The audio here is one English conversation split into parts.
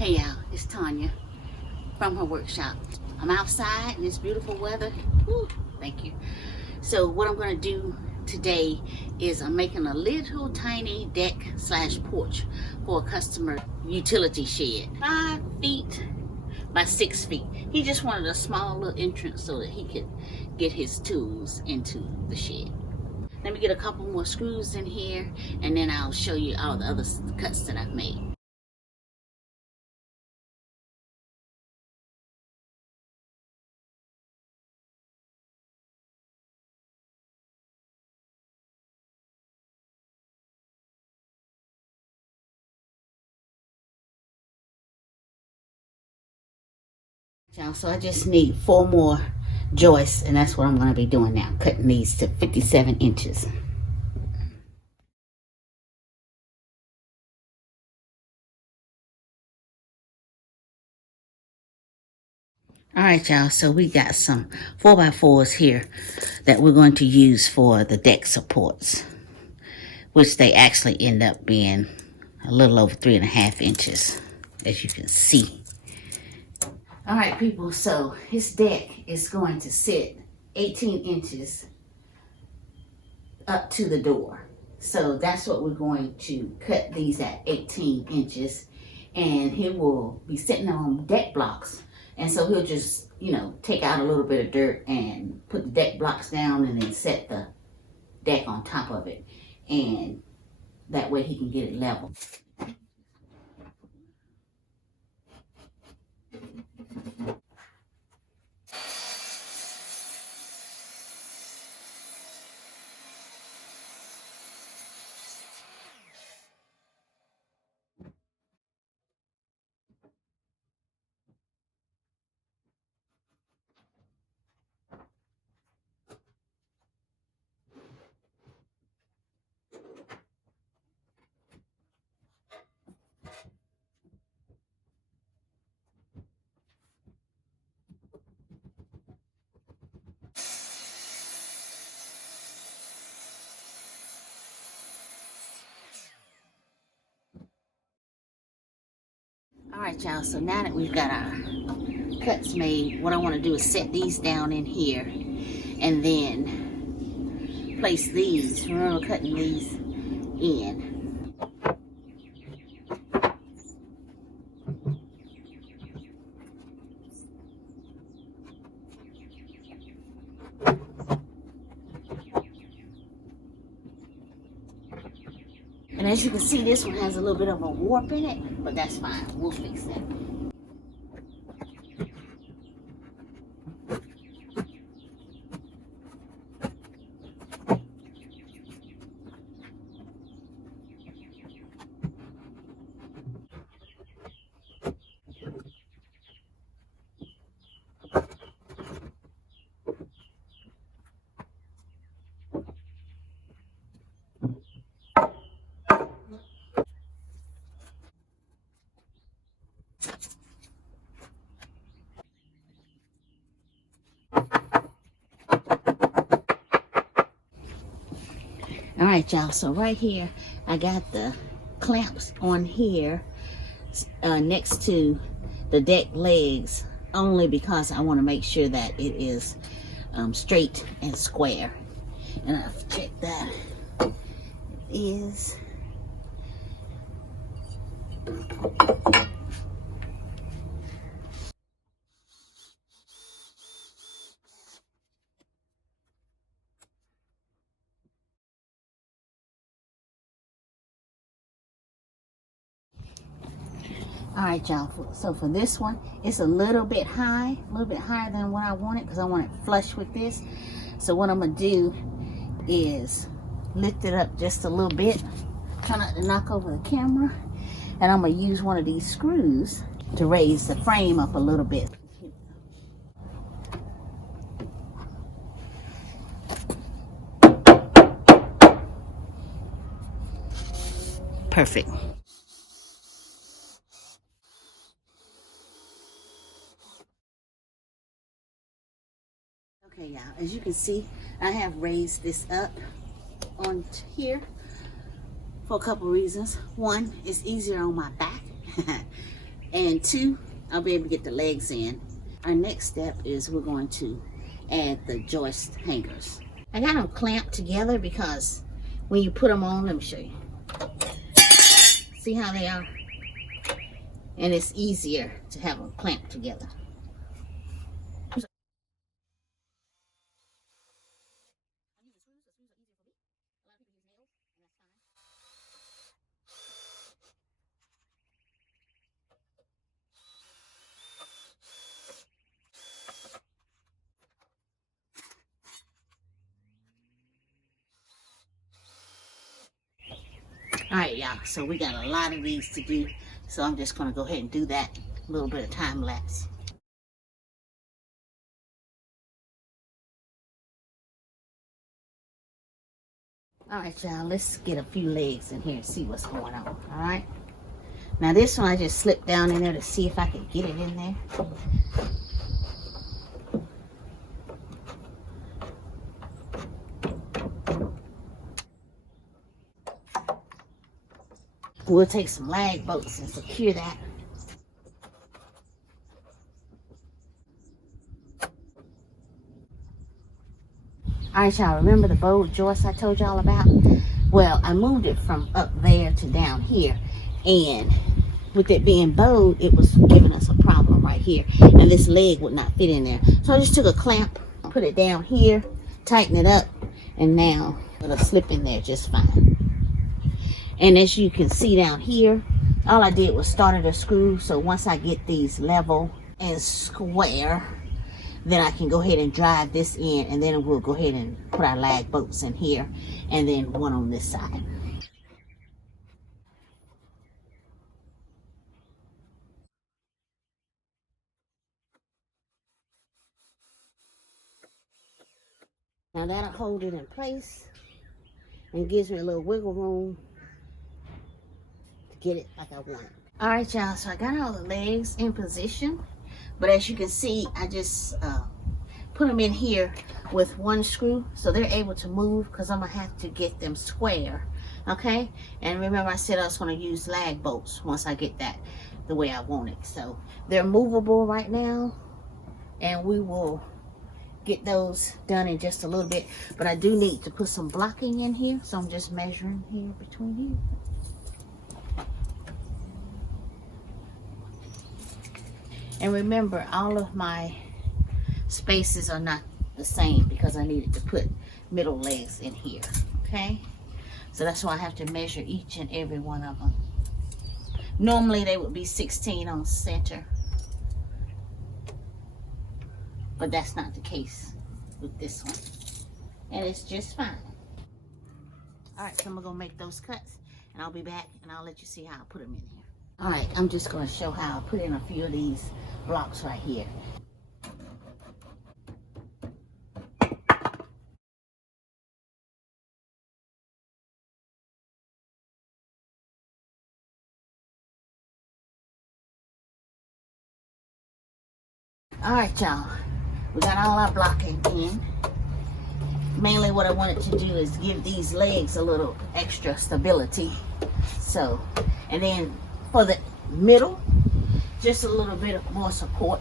Hey y'all, it's Tanya from her workshop. I'm outside in this beautiful weather. Woo, thank you. So what I'm going to do today is I'm making a little tiny deck slash porch for a customer utility shed. 5 feet by 6 feet. He just wanted a small little entrance so that he could get his tools into the shed. Let me get a couple more screws in here and then I'll show you all the other cuts that I've made. So I just need 4 more joists, and that's what I'm going to be doing now, cutting these to 57 inches. All right, y'all, so we got some 4x4s here that we're going to use for the deck supports, which they actually end up being a little over 3.5 inches, as you can see. All right, people, so his deck is going to sit 18 inches up to the door. So that's what we're going to cut these at 18 inches. And he will be sitting on deck blocks. And so he'll just, take out a little bit of dirt and put the deck blocks down and then set the deck on top of it. And that way he can get it level. All right, y'all, so now that we've got our cuts made, what I want to do is set these down in here and then place these, remember cutting these in. And as you can see, this one has a little bit of a warp in it, but that's fine. We'll fix that. All right, y'all, so right here, I got the clamps on here next to the deck legs, only because I want to make sure that it is straight and square. And I've checked that it is. All right, y'all, so for this one, it's a little bit higher than what I wanted because I want it flush with this. So what I'm gonna do is lift it up just a little bit, try not to knock over the camera, and I'm gonna use one of these screws to raise the frame up a little bit. Perfect. Okay, y'all, as you can see, I have raised this up on here for a couple reasons. One, it's easier on my back. and 2, I'll be able to get the legs in. Our next step is we're going to add the joist hangers. I got them clamped together because when you put them on, let me show you. See how they are? And it's easier to have them clamped together. All right, y'all, so we got a lot of these to do, so I'm just gonna go ahead and do that, a little bit of time lapse. All right, y'all, let's get a few legs in here and see what's going on. All right, now this one I just slipped down in there to see if I could get it in there. We'll take some lag bolts and secure that. All right, y'all, remember the bow joist I told y'all about? Well, I moved it from up there to down here, and with it being bowed, it was giving us a problem right here, and this leg would not fit in there. So I just took a clamp, put it down here, tighten it up, and now it'll slip in there just fine. And as you can see down here, all I did was started a screw, so once I get these level and square, then I can go ahead and drive this in, and then we'll go ahead and put our lag bolts in here, and then one on this side. Now that'll hold it in place and gives me a little wiggle room to get it like I want it. All right, y'all, so I got all the legs in position, but as you can see, I just put them in here with one screw so they're able to move, because I'm gonna have to get them square. Okay, and remember I said I was going to use lag bolts once I get that the way I want it. So they're movable right now, and we will get those done in just a little bit, but I do need to put some blocking in here, so I'm just measuring here between here. And remember, all of my spaces are not the same because I needed to put middle legs in here. Okay, so that's why I have to measure each and every one of them. Normally they would be 16 on center, but that's not the case with this one, and it's just fine. All right, so I'm gonna go make those cuts, and I'll be back and I'll let you see how I put them in here. All right, I'm just gonna show how I put in a few of these blocks right here. All right, y'all, we got all our blocking in. Mainly what I wanted to do is give these legs a little extra stability. So, and then for the middle, just a little bit more support.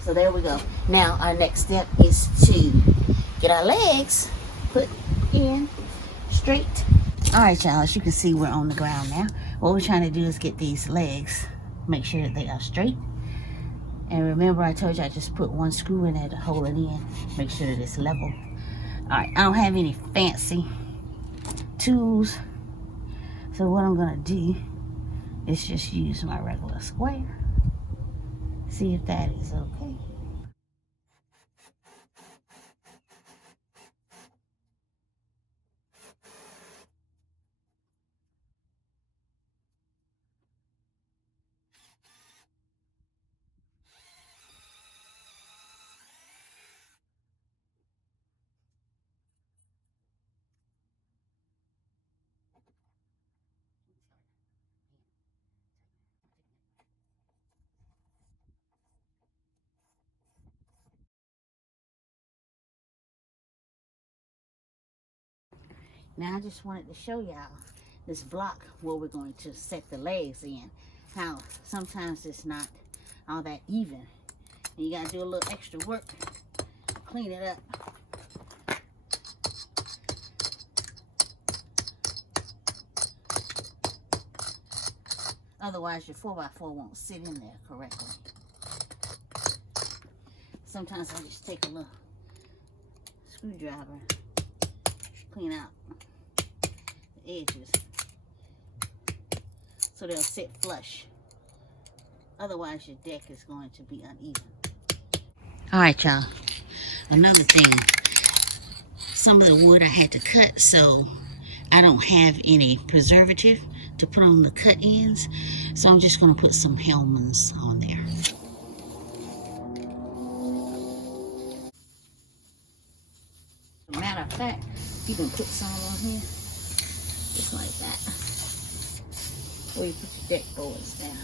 So there we go. Now our next step is to get our legs put in straight. All right, y'all, as you can see, we're on the ground now. What we're trying to do is get these legs, make sure that they are straight. And remember, I told you I just put one screw in there to hold it in, make sure that it's level. All right, I don't have any fancy tools, so what I'm gonna do is just use my regular square. See if that is okay. Now I just wanted to show y'all this block where we're going to set the legs in. how sometimes it's not all that even. And you gotta do a little extra work, clean it up. Otherwise your 4x4 won't sit in there correctly. Sometimes I just take a little screwdriver, clean out the edges so they'll sit flush. Otherwise your deck is going to be uneven. Alright y'all, another thing, some of the wood I had to cut, so I don't have any preservative to put on the cut ends, so I'm just going to put some Hellmann's on there. As a matter of fact, you can put some on here, just like that, where you put your deck boards down.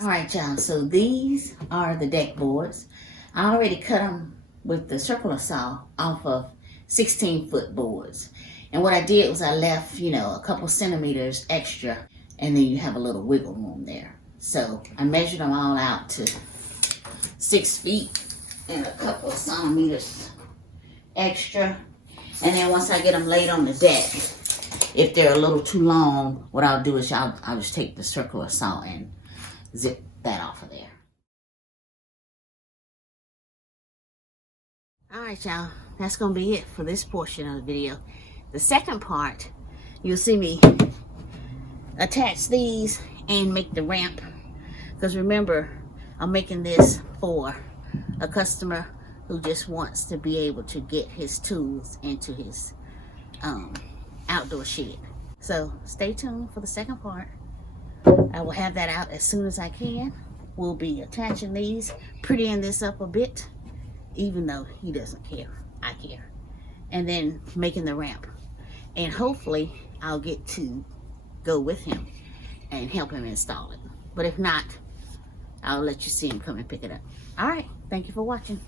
Alright y'all, so these are the deck boards. I already cut them with the circular saw off of 16-foot boards. And what I did was I left, you know, a couple centimeters extra, and then you have a little wiggle room there. So I measured them all out to 6 feet and a couple of centimeters extra. And then once I get them laid on the deck, if they're a little too long, what I'll do is I'll just take the circular saw and zip that off of there. Alright y'all, that's going to be it for this portion of the video. The second part, you'll see me attach these and make the ramp. Because remember, I'm making this for a customer who just wants to be able to get his tools into his outdoor shed. So stay tuned for the second part. I will have that out as soon as I can. We'll be attaching these, prettying this up a bit, even though he doesn't care. I care. And then making the ramp. And hopefully I'll get to go with him and help him install it. But if not, I'll let you see him come and pick it up. All right. Thank you for watching.